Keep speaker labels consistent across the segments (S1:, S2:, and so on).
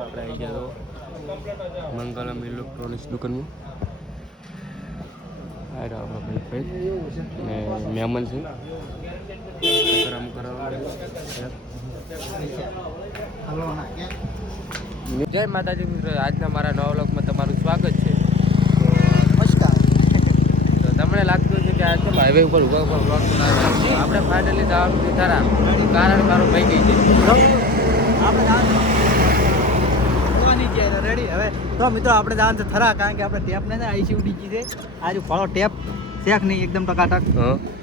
S1: આપણે આવી ગયા તો મંગલમ ઇલેક્ટ્રોનિક્સ દુકાનમાં. આ રહ્યો આપણો ભાઈ ભાઈ. ને મહેમાન છે. ગરમ જય માતાજી મિત્રો આજના મારા નવા વ્લોગમાં તમારું સ્વાગત છે. તો તમને લાગતું છે કે આ ચલો હાઈવે ઉપર ઊભા ઉપર વ્લોગ આપણે ફાઇનલી જવાનું છે ખરા કારણ મારું ભાઈ ગઈ છે.
S2: આપણે રેડી હવે તો મિત્રો આપણે જવાનું છે થરા કારણ કે આપણે ટેપ ને આઈસી ડીજી છે આજુ ફળો ટેપ શેખ નહીં એકદમ ટકાટક.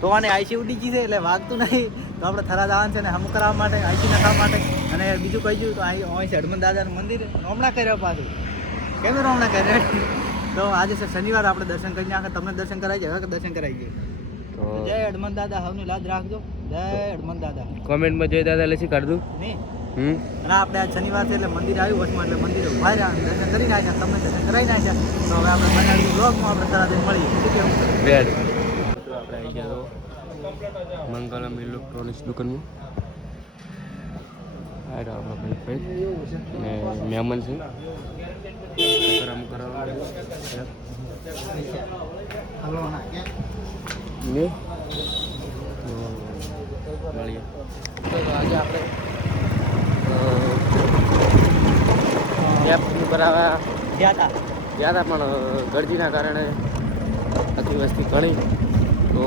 S2: તો આને આઈસી ડીજી છે એટલે વાગતું નહીં. તો આપણે થરા જવાનું છે ને હમ કરાવવા માટે આઈસી નાખવા માટે. અને બીજું કહી દઉં તો અહીં અહીં છે હનુમાન દાદાનું મંદિર. રોમણા કર્યો પાછું. કેમ રોમણા કર્યો? તો આજે છે શનિવાર આપણે દર્શન કરી નાખે. તમને દર્શન કરાવી જાય હવે દર્શન કરાવી જાય જય હડમન દાદા હવની લાજ રાખજો. જય હડમન દાદા.
S1: કોમેન્ટમાં જય દાદા લસી કાઢ દઉં
S2: નહીં.
S1: હમ?
S2: અને આપણે આજ શનિવાર છે એટલે મંદિર આવ્યું વચમાં એટલે મંદિરે ઊભા રહ્યા દર્શન કરી નાખ્યા તમને દર્શન કરાવી નાખ્યા. તો હવે આપણે બનાવી બ્લોગમાં આપણે તરત મળીએ. કેવું?
S1: બેડ આપણે આવી ગયા તો મંગલમ ઇલેક્ટ્રોનિક્સ દુકાનમાં. આ રહ્યો ભાઈ ભાઈ. ને મહેમાન છે. ગરમ ને? મળીએ. તો આજે આપણે કેબ કરાવવા
S2: ગયા હતા
S1: ગયા હતા પણ ગરજીના કારણે આખી વસ્તી ઘણી. તો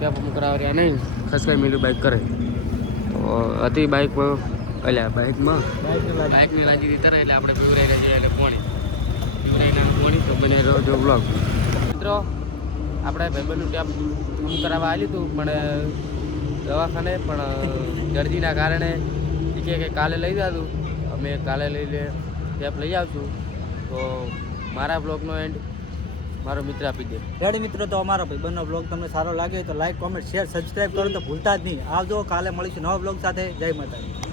S1: કેબ પણ કરાવવા રહ્યા નહીં ખસકાઈ મેલું બાઇક કરે. તો હતી બાઇકમાં એટલે બાઇકમાં બાઇકની લાગી હતી તરત એટલે આપણે પીવરાઈ રહ્યા છીએ એટલે પોણી. પીવરાઈ પોણી તો બને રહ્યો બ્લોગ મિત્રો આપણે ભાઈબંધનું ટેપ બુક કરાવવા આવ્યું હતું, પણ દવાખાને, પણ દર્દીના કારણે એ કે કાલે લઈ જતું અમે કાલે લઈ લે ટેપ લઈ આવશું. તો મારા બ્લોગનો એન્ડ મારો મિત્ર આપી દે.
S2: રેડી મિત્રો, તો અમારો ભાઈબંધનો બ્લોગ તમને સારો લાગે તો લાઈક કોમેન્ટ શેર સબસ્ક્રાઈબ કરો તો ભૂલતા જ નહીં. આવજો, કાલે મળીશું નવા બ્લોગ સાથે. જય માતાજી.